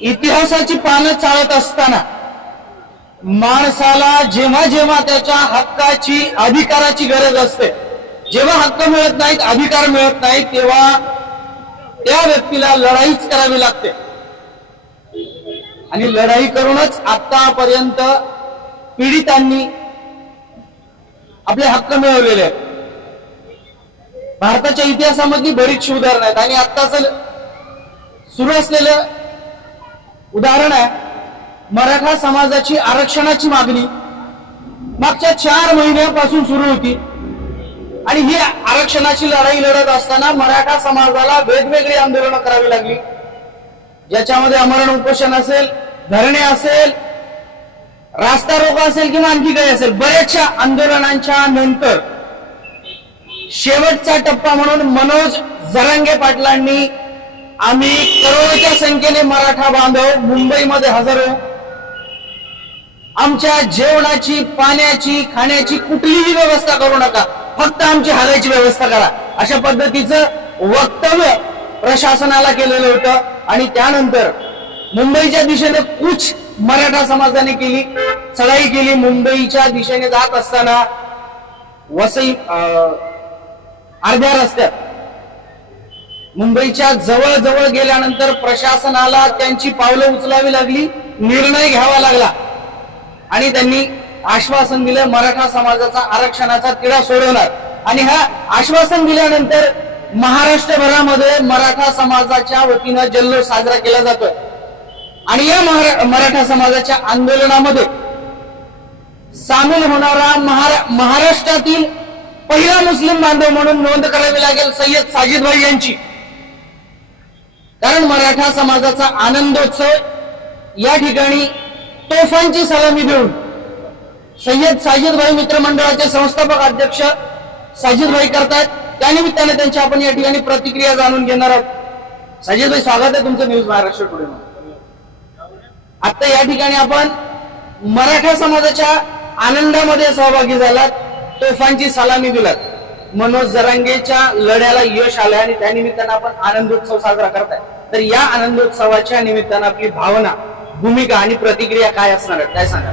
इतिहासाची पानं चालत असताना माणसाला जेव्हा जेव्हा त्याच्या हक्काची अधिकाराची गरज असते जेव्हा हक्क मिळत नाहीत अधिकार मिळत नाहीत तेव्हा त्या व्यक्तीला लढाईच करावी लागते. आणि लढाई करूनच आतापर्यंत पीडितांनी आपले हक्क मिळवलेले आहेत. भारताच्या इतिहासामधली बरीचशी उदाहरणं आहेत. आणि आत्ताच सुरू असलेलं उदाहरण आहे मराठा समाजाची आरक्षणाची मागणी मागच्या चार महिन्यापासून सुरू होती. आणि ही आरक्षणाची लढाई लढत असताना मराठा समाजाला वेगवेगळी आंदोलनं करावी लागली. ज्याच्यामध्ये अमरण उपोषण असेल धरणे असेल रास्ता रोको असेल किंवा आणखी काही असेल बऱ्याचशा आंदोलनांच्या नंतर शेवटचा टप्पा म्हणून मनोज जरांगे पाटलांनी आम्ही करोडोच्या संख्येने मराठा बांधव मुंबईमध्ये हजारो आमच्या जेवणाची पाण्याची खाण्याची कुठलीही व्यवस्था करू नका. फक्त आमची हालायची व्यवस्था करा. अशा पद्धतीचं वक्तव्य प्रशासनाला केलेलं होतं आणि त्यानंतर मुंबईच्या दिशेने कुछ मराठा समाजाने केली चढाई केली. मुंबईच्या दिशेने जात असताना वसई अं, अर्ध्या रस्त्यात मुंबईच्या जवळ जवळ गेल्यानंतर प्रशासनाला त्यांची पावलं उचलावी लागली निर्णय घ्यावा लागला. आणि त्यांनी आश्वासन दिलं मराठा समाजाचा आरक्षणाचा तिढा सोडवणार. आणि हा आश्वासन दिल्यानंतर महाराष्ट्रभरामध्ये मराठा समाजाच्या वतीनं जल्लोष साजरा केला जातोय. आणि या महारा- मराठा समाजाच्या आंदोलनामध्ये सामील होणारा महारा- महाराष्ट्रातील पहिला मुस्लिम बांधव म्हणून नोंद करावी लागेल सय्यद साजिद भाई यांची. कारण मराठा समाजाचा आनंदोत्सव या ठिकाणी तोफांची सलामी देऊन सय्यद साजिदभाई मित्र मित्रमंडळाचे संस्थापक अध्यक्ष साजिदभाई करतायत. त्यानिमित्ताने त्यांची आपण या ठिकाणी प्रतिक्रिया जाणून घेणार आहोत. साजिदभाई स्वागत आहे तुमचं न्यूज महाराष्ट्र टुडे आता या ठिकाणी आपण मराठा समाजाच्या आनंदामध्ये सहभागी झालात तोफांची सलामी दिलात. मनोज जरांगेच्या लढ्याला यश आलं आणि त्या निमित्तानं आपण आनंदोत्सव साजरा करताय. तर या आनंदोत्सवाच्या निमित्तानं आपली भावना भूमिका आणि प्रतिक्रिया काय असणार काय सांगा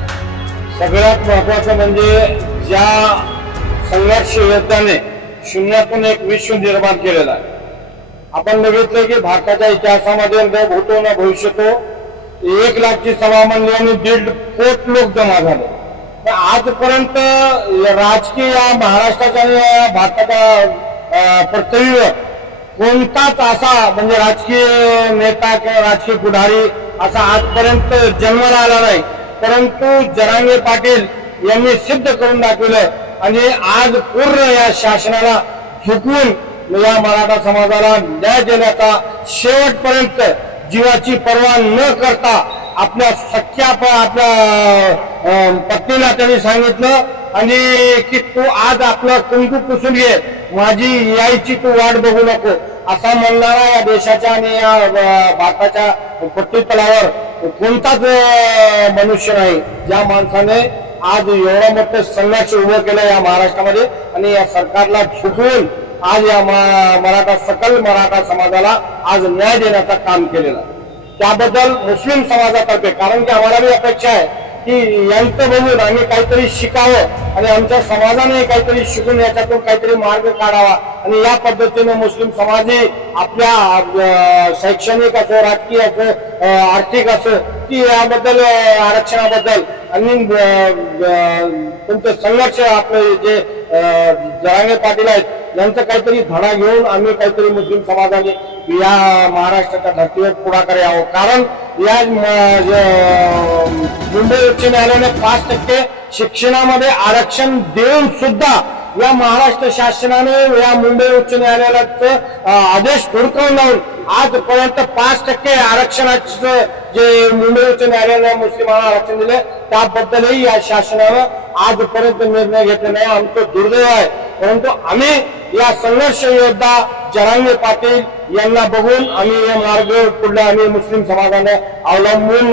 सगळ्यात महत्वाचं म्हणजे ज्या संघर्ष योद्ध्याने शून्यातून एक विश्व निर्माण केलेला आहे. आपण बघितलं की भारताच्या इतिहासामध्ये न भूतो न भविष्यतो एक लाखची सभा म्हणली आणि दीड कोट लोक जमा झाले. आजपर्यंत राजकीय महाराष्ट्राच्या भारताच्या पृथ्वीवर कोणताच असा म्हणजे राजकीय नेता किंवा राजकीय पुढारी असा आजपर्यंत जन्माला आला नाही. परंतु जरांगे पाटील यांनी सिद्ध करून दाखवलं आणि आज पूर्ण या शासनाला झुकवून या मराठा समाजाला न्याय देण्याचा शेवटपर्यंत जीवाची पर्वा न करता आपल्या सख्या आपल्या पत्नीला त्यांनी सांगितलं आणि की तू आज आपलं कुंकू पुसून घे. माझी यायची तू वाट बघू नको. असा म्हणणारा या देशाच्या आणि या भारताच्या पृथ्वीतलावर कोणताच मनुष्य नाही. ज्या माणसाने आज एवढं मोठं संघर्ष उभं केलं या महाराष्ट्रामध्ये आणि या सरकारला झुकवून आज या मराठा सकल मराठा समाजाला आज न्याय देण्याचं काम केलेलं आहे. त्याबद्दल मुस्लिम समाजातर्फे कारण की आम्हाला बी अपेक्षा आहे की यांचं बघून आम्ही काहीतरी शिकावं आणि आमच्या समाजाने काहीतरी शिकून याच्यातून काहीतरी मार्ग काढावा. आणि या पद्धतीने मुस्लिम समाजही आपल्या शैक्षणिक असो राजकीय असो आर्थिक असो की याबद्दल आरक्षणाबद्दल आणि तुमचं संघर्ष आपले जे जरांगे पाटील आहेत यांचं काहीतरी धडा घेऊन आम्ही काहीतरी मुस्लिम समाजाने या महाराष्ट्राच्या धर्तीवर पुढाकार यावं. कारण या मुंबई उच्च न्यायालयाने पाच टक्के शिक्षणामध्ये आरक्षण देऊन सुद्धा या महाराष्ट्र शासनाने या मुंबई उच्च न्यायालयाचं आदेश हुडकावून लावून आजपर्यंत पाच टक्के आरक्षणाचं जे मुंबई उच्च न्यायालयाने मुस्लिमांना आरक्षण दिले त्याबद्दलही या शासनानं आजपर्यंत निर्णय घेतले नाही. आमचं दुर्दैव आहे. परंतु आम्ही या संघर्ष योद्धा जरांगे पाटील यांना बघून आम्ही हे मार्ग पुढे आम्ही मुस्लिम समाजाने अवलंबून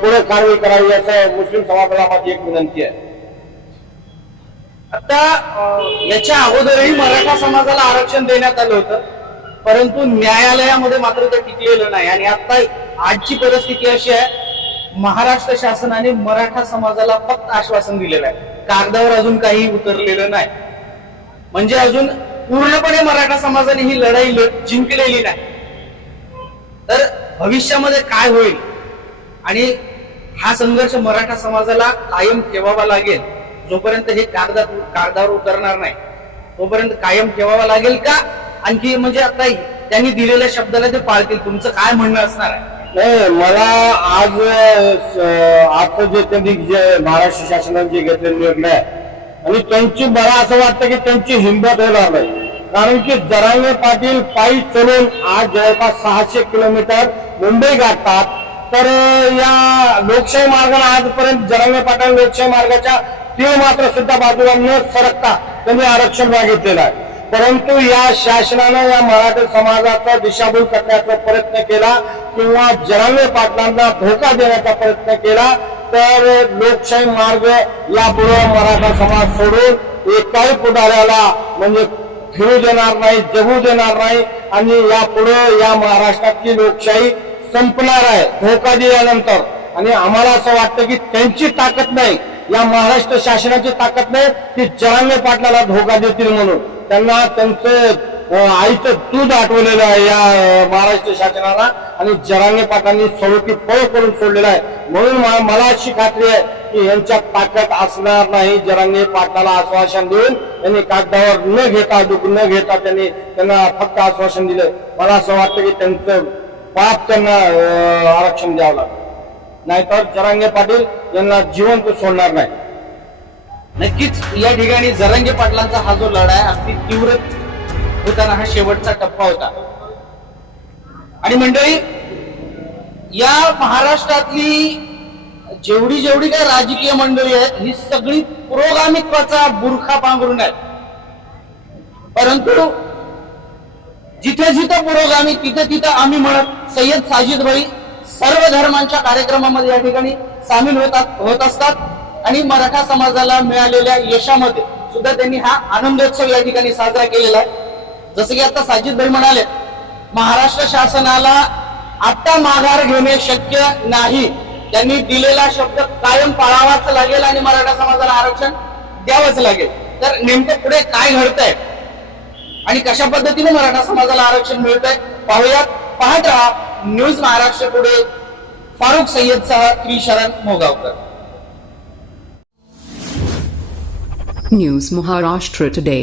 पुढे कारवाई करावी असं मुस्लिम समाजाला माझी एक विनंती आहे. आता याच्या अगोदरही मराठा समाजाला आरक्षण देण्यात आलं होतं परंतु न्यायालयामध्ये मात्र ते टिकलेलं नाही. आणि आता आजची परिस्थिती अशी आहे महाराष्ट्र शासनाने मराठा समाजाला फक्त आश्वासन दिलेलं आहे. कागदावर अजून काही उतरलेलं नाही. म्हणजे अजून पूर्णपणे मराठा समाजाने ही लढाई ल- जिंकलेली नाही. तर भविष्यामध्ये काय होईल? आणि हा संघर्ष मराठा समाजाला कायम ठेवावा लागेल. जोपर्यंत हे कागदात कागदावर उतरणार नाही तोपर्यंत कायम ठेवावा लागेल का? आणखी म्हणजे आता त्यांनी दिलेल्या शब्दाला ते पाळतील. तुमचं काय म्हणणं असणार आहे? नाही मला आज आजचं जे त्यांनी जे महाराष्ट्र शासनाने जे घेतलेले निर्णय आणि त्यांची मला असं वाटतं की त्यांची हिंमत होणार नाही. कारण की जरांगे पाटील पायी चलून आज जवळपास सहाशे किलोमीटर मुंबई गाठतात. तर या लोकशाही मार्गाला आजपर्यंत जरांगे पाटील लोकशाही मार्गाच्या तीळ मात्र सुद्धा बाजूला न सरकता त्यांनी आरक्षण मागितलेलं आहे. परंतु या शासनानं या मराठी समाजाचा दिशाभूल करण्याचा प्रयत्न केला किंवा जरांगे पाटलांना धोका देण्याचा प्रयत्न केला तर लोकशाही मार्ग यापुढे मराठा समाज सोडून एकाही पुढाऱ्याला म्हणजे फिरू देणार नाही जगू देणार नाही आणि यापुढे या महाराष्ट्रातली लोकशाही संपणार आहे धोका दिल्यानंतर. आणि आम्हाला असं वाटतं की त्यांची ताकद नाही या महाराष्ट्र शासनाची ताकद नाही की जरांगे पाटलाला धोका देतील म्हणून. त्यांना त्यांचं आईचं दूध आठवलेलं आहे या महाराष्ट्र शासनाला आणि जरांगे पाटलांनी स्वरूपी फळ करून सोडलेलं आहे. म्हणून मला अशी खात्री आहे की यांच्या ताकद असणार नाही जरांगे पाटलाला आश्वासन देऊन त्यांनी कागदावर न घेता दुःख न घेता त्यांनी त्यांना फक्त आश्वासन दिलं. मला असं वाटतं की त्यांचं पाप त्यांना आरक्षण द्यावं लागतं नाहीतर जरांगे पाटील यांना जिवंत सोडणार नाही. नक्कीच या ठिकाणी जरंगे पाटलांचा हा जो लढा आहे अगदी तीव्र होताना हा शेवटचा टप्पा होता. आणि मंडळी या महाराष्ट्रातली जेवढी जेवढी काय राजकीय मंडळी आहेत ही सगळी पुरोगामित्वाचा बुरखा पांघरून आहेत. परंतु जिथे जिथे पुरोगामी तिथे तिथे आम्ही म्हणत सय्यद साजिद भाई सर्व धर्मांच्या कार्यक्रमामध्ये या ठिकाणी सामील होतात होत असतात आणि मराठा समाजाला मिळालेल्या यशामध्ये सुद्धा त्यांनी हा आनंदोत्सव या ठिकाणी साजरा केलेला आहे. जसं की आता साजिद भाई म्हणाले महाराष्ट्र शासनाला आता माघार घेणे शक्य नाही. त्यांनी दिलेला शब्द कायम पाळावाच लागेल आणि मराठा समाजाला आरक्षण द्यावंच लागेल. तर नेमकं पुढे काय घडतंय? आणि कशा पद्धतीने मराठा समाजाला आरक्षण मिळतंय? पाहूयात पाहत राहा न्यूज महाराष्ट्र पुढे. Farooq सय्यदसह Trisharan मोगावकर. News Maharashtra Today.